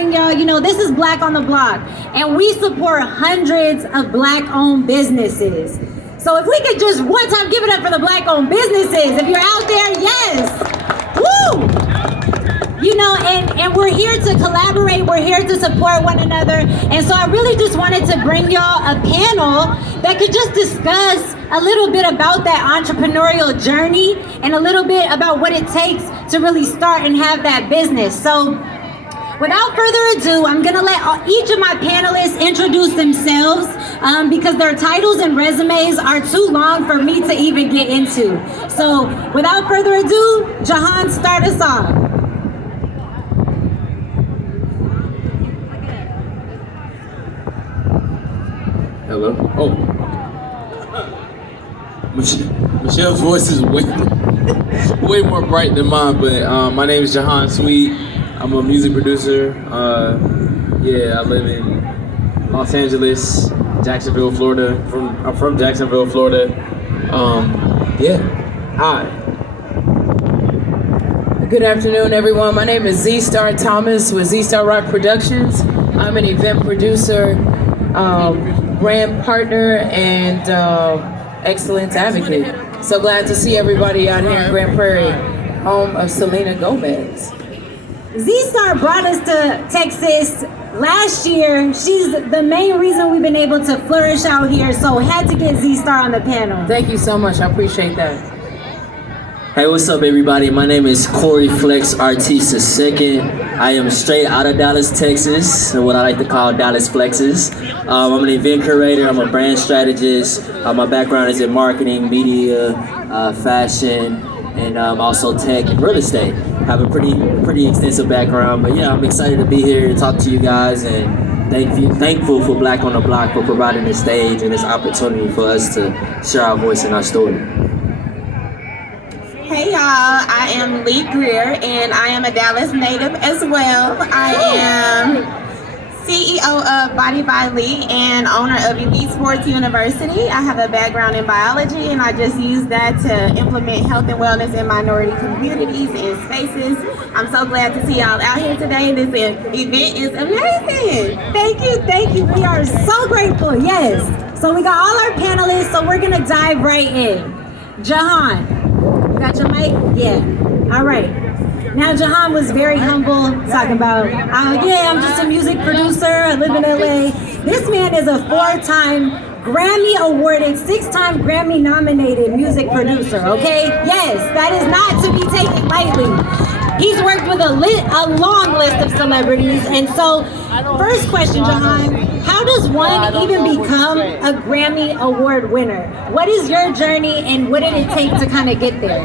bring y'all, this is Black on the Block, and we support hundreds of Black-owned businesses. So if we could just one time give it up for the Black-owned businesses, if you're out there, yes, woo! And we're here to collaborate, we're here to support one another, and so I really just wanted to bring y'all a panel that could just discuss a little bit about that entrepreneurial journey and a little bit about what it takes to really start and have that business. So without further ado, I'm gonna let each of my panelists introduce themselves because their titles and resumes are too long for me to even get into. So without further ado, Jahan, start us off. Hello? Oh. Michelle's voice is way more bright than mine, but my name is Jahan Sweet. I'm a music producer. I live in Los Angeles, Jacksonville, Florida. I'm from Jacksonville, Florida. Hi. Good afternoon, everyone. My name is Z-Star Thomas with Z-Star Rock Productions. I'm an event producer, brand partner, and excellence advocate. So glad to see everybody out here in Grand Prairie, home of Selena Gomez. Z-Star brought us to Texas last year. She's the main reason we've been able to flourish out here, so had to get Z-Star on the panel. Thank you so much, I appreciate that. Hey, what's up, everybody? My name is Corey Flex Artista II. I am straight out of Dallas, Texas, what I like to call Dallas Flexes. I'm an event curator, I'm a brand strategist. My background is in marketing, media, fashion, and also tech and real estate. I have a pretty extensive background, but yeah, I'm excited to be here to talk to you guys, and thankful for Black on the Block for providing this stage and this opportunity for us to share our voice and our story. Hey y'all, I am Lee Greer and I am a Dallas native as well. I am CEO of Body by Lee and owner of Elite Sports University. I have a background in biology and I just use that to implement health and wellness in minority communities and spaces. I'm so glad to see y'all out here today. This event is amazing. Thank you. We are so grateful, yes. So we got all our panelists, so we're gonna dive right in. Jahan. Got your mic? Yeah. All right. Now, Jahan was very humble, talking about, I'm just a music producer. I live in LA. This man is a 4-time Grammy awarded, 6-time Grammy nominated music producer, okay? Yes, that is not to be taken lightly. He's worked with a long list of celebrities. And so, first question, Jahan, how does one even become a Grammy Award winner? What is your journey and what did it take to kind of get there?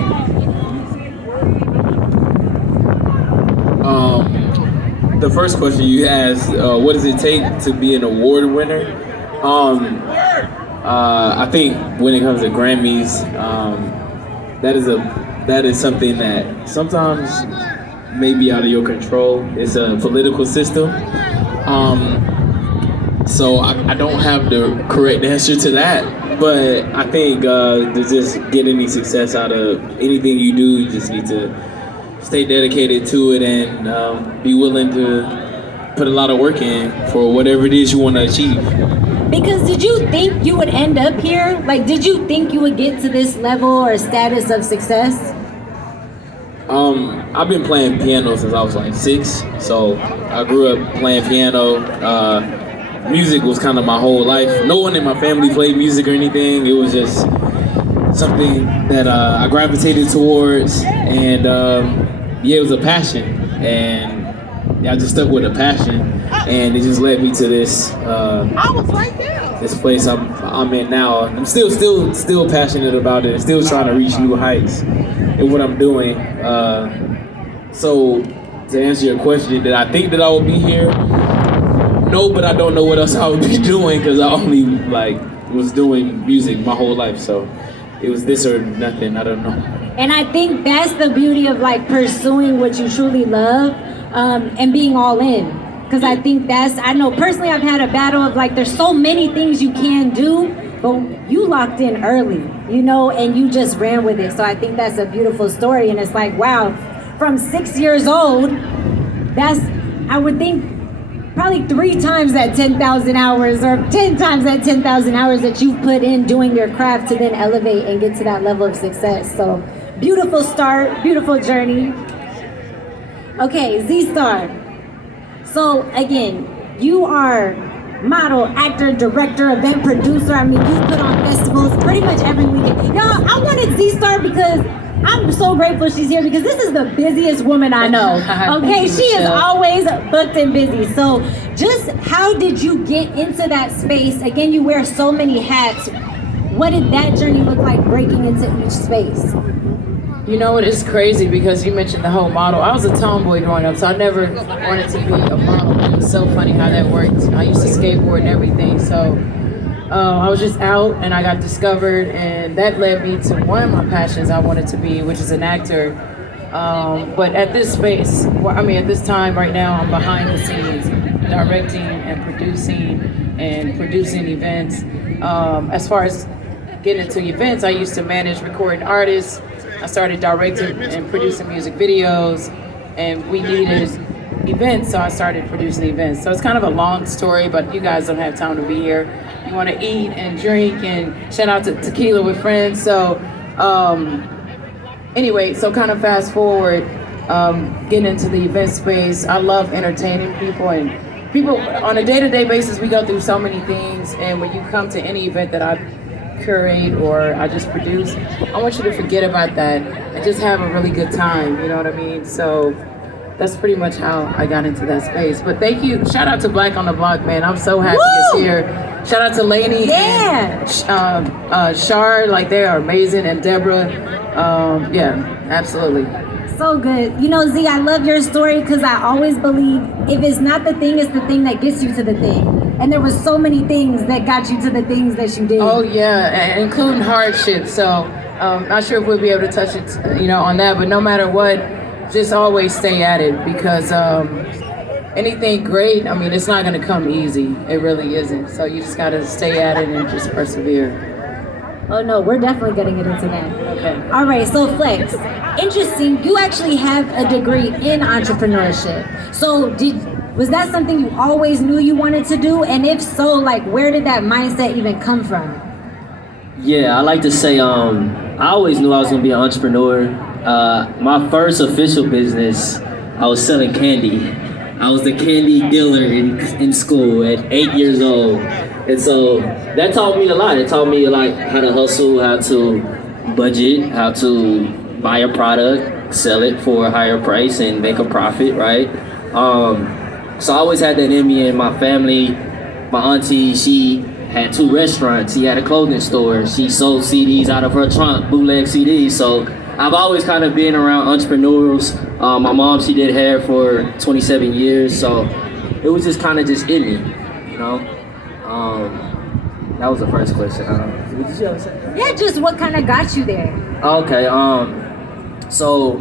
The first question you asked, what does it take to be an award winner? I think when it comes to Grammys, that is something that sometimes may be out of your control. It's a political system. So I don't have the correct answer to that, but I think to just get any success out of anything you do, you just need to stay dedicated to it and be willing to put a lot of work in for whatever it is you want to achieve. Because did you think you would end up here? Like, did you think you would get to this level or status of success? I've been playing piano since I was like 6, so I grew up playing piano. Music was kind of my whole life. No one in my family played music or anything. It was just something that I gravitated towards, and it was a passion, and I just stuck with a passion, and it just led me to this this place I'm in now. I'm still passionate about it, still trying to reach new heights in what I'm doing. So to answer your question, did I think that I would be here? No, but I don't know what else I would be doing because I only was doing music my whole life. So it was this or nothing. I don't know. And I think that's the beauty of pursuing what you truly love and being all in. Because I think I know personally I've had a battle of there's so many things you can do, but you locked in early, and you just ran with it. So I think that's a beautiful story. And it's wow, from 6 years old, I would think probably 3 times that 10,000 hours or 10 times that 10,000 hours that you've put in doing your craft to then elevate and get to that level of success. So beautiful start, beautiful journey. Okay, Z-Star. So again, you are model, actor, director, event producer. I mean, you put on festivals pretty much every weekend. Y'all, I wanted Z-Star because I'm so grateful she's here because this is the busiest woman I know. Okay, she is always booked and busy. So just how did you get into that space? Again, you wear so many hats. What did that journey look like breaking into each space? You know, it is crazy because you mentioned the whole model. I was a tomboy growing up, so I never wanted to be a model. It was so funny how that worked. I used to skateboard and everything, so I was just out and I got discovered, and that led me to one of my passions I wanted to be, which is an actor. But at this space, at this time right now, I'm behind the scenes, directing and producing events. As far as getting into events, I used to manage recording artists. I started directing and producing music videos, and we needed events, so I started producing events. So it's kind of a long story, but you guys don't have time to be here. You want to eat and drink and shout out to Tequila with Friends. So anyway, so kind of fast forward, getting into the event space. I love entertaining people, and people on a day-to-day basis, we go through so many things, and when you come to any event that I curate or I just produce, I want you to forget about that and just have a really good time, you know what I mean? So that's pretty much how I got into that space. But thank you, shout out to Black on the Block, man. I'm so happy it's here. Shout out to Lainey and Shar, like they are amazing, and Deborah, yeah, absolutely. So good. You know, Z, I love your story because I always believe if it's not the thing, it's the thing that gets you to the thing. And there were so many things that got you to the things that you did. Oh yeah, including hardship. So not sure if we'll be able to touch it, on that. But no matter what, just always stay at it because anything great, it's not going to come easy. It really isn't. So you just got to stay at it and just persevere. Oh no, we're definitely gonna get into that. Okay. All right, so Flex, interesting. You actually have a degree in entrepreneurship. So was that something you always knew you wanted to do? And if so, like where did that mindset even come from? Yeah, I like to say I always knew I was gonna be an entrepreneur. My first official business, I was selling candy. I was the candy dealer in school at 8 years old. And so that taught me a lot. It taught me like how to hustle, how to budget, how to buy a product, sell it for a higher price and make a profit, right? So I always had that in me. And my family, my auntie, she had 2 restaurants. She had a clothing store. She sold CDs out of her trunk, bootleg CDs. So I've always kind of been around entrepreneurs. My mom, she did hair for 27 years. So it was just kind of just in me, That was the first question. What did you ever say? Yeah, just what kind of got you there? Okay, so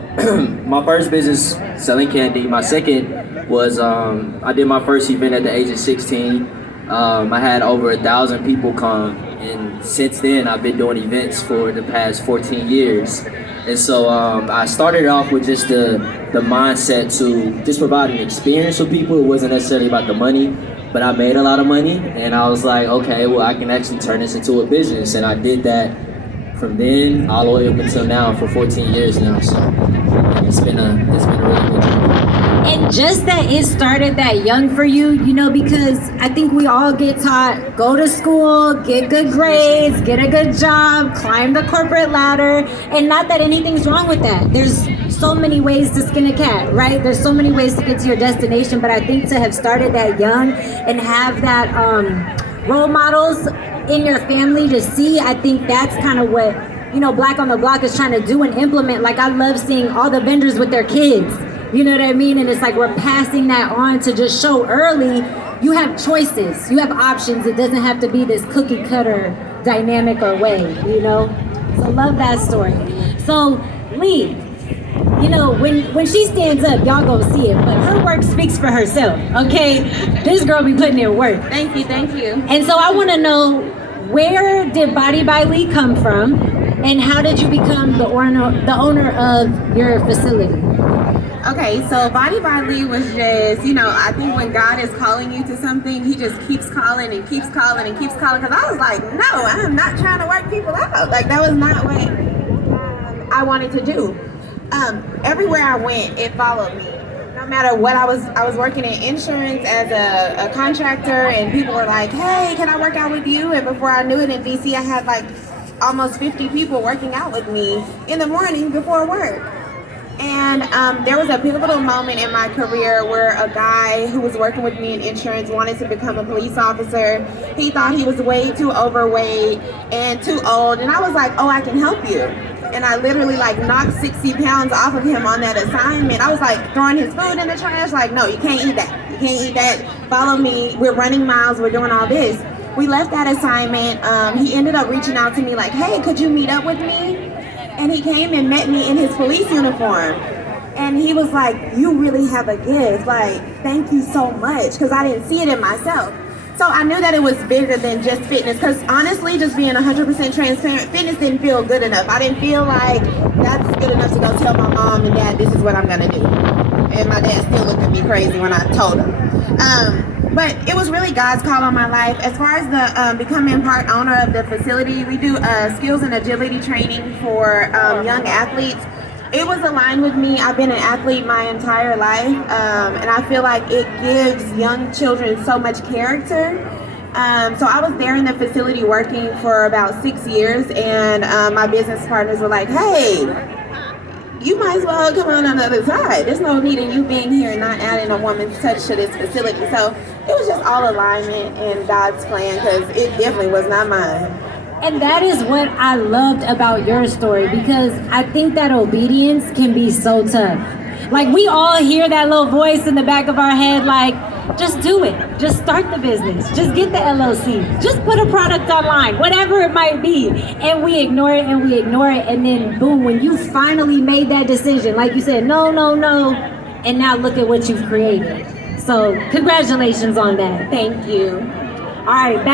my first business, selling candy. My second was, I did my first event at the age of 16. I had over 1,000 people come, and since then I've been doing events for the past 14 years. And so I started off with just the mindset to just provide an experience for people. It wasn't necessarily about the money, but I made a lot of money, and I was like, okay, well, I can actually turn this into a business. And I did that from then all the way up until now for 14 years now. So it's been a really good journey. And just that it started that young for you, because I think we all get taught, go to school, get good grades, get a good job, climb the corporate ladder. And not that anything's wrong with that. There's so many ways to skin a cat, right? There's so many ways to get to your destination. But I think to have started that young and have that role models in your family to see, I think that's kind of what, Black on the Block is trying to do and implement. Like I love seeing all the vendors with their kids. You know what I mean? And it's like we're passing that on to just show early you have choices, you have options. It doesn't have to be this cookie cutter dynamic or way, So love that story. So Lee, when she stands up, y'all gonna see it, but her work speaks for herself, okay? This girl be putting in work. Thank you. And so I wanna know, where did Body by Lee come from? And how did you become the owner of your facility? Okay, so Body by Lee was just, you know, I think when God is calling you to something, he just keeps calling and keeps calling and keeps calling. Because I was like, no, I'm not trying to work people out. Like, that was not what I wanted to do. Everywhere I went, it followed me. No matter what, I was working in insurance as a contractor, and people were like, hey, can I work out with you? And before I knew it, in DC, I had like almost 50 people working out with me in the morning before work. And there was a pivotal moment in my career where a guy who was working with me in insurance wanted to become a police officer. He thought he was way too overweight and too old, and I was like, oh, I can help you. And I literally like knocked 60 pounds off of him on that assignment. I was like throwing his food in the trash, like, no, you can't eat that. You can't eat that. Follow me. We're running miles. We're doing all this. We left that assignment. He ended up reaching out to me like, hey, could you meet up with me? And he came and met me in his police uniform. And he was like, you really have a gift. Like, thank you so much. Because I didn't see it in myself. So I knew that it was bigger than just fitness. Because honestly, just being 100% transparent, fitness didn't feel good enough. I didn't feel like that's good enough to go tell my mom and dad, this is what I'm going to do. And my dad still looked at me crazy when I told him. But it was really God's call on my life. As far as the becoming part owner of the facility, we do skills and agility training for young athletes. It was aligned with me. I've been an athlete my entire life, and I feel like it gives young children so much character. So I was there in the facility working for about 6 years, and my business partners were like, hey, you might as well come on the other side. There's no need in you being here and not adding a woman's touch to this facility. So it was just all alignment in God's plan, because it definitely was not mine. And that is what I loved about your story, because I think that obedience can be so tough. Like, we all hear that little voice in the back of our head, like, just do it. Just start the business. Just get the LLC. Just put a product online, whatever it might be. And we ignore it and we ignore it. And then boom, when you finally made that decision, like you said, no, no, no. And now look at what you've created. So congratulations on that. Thank you. All right.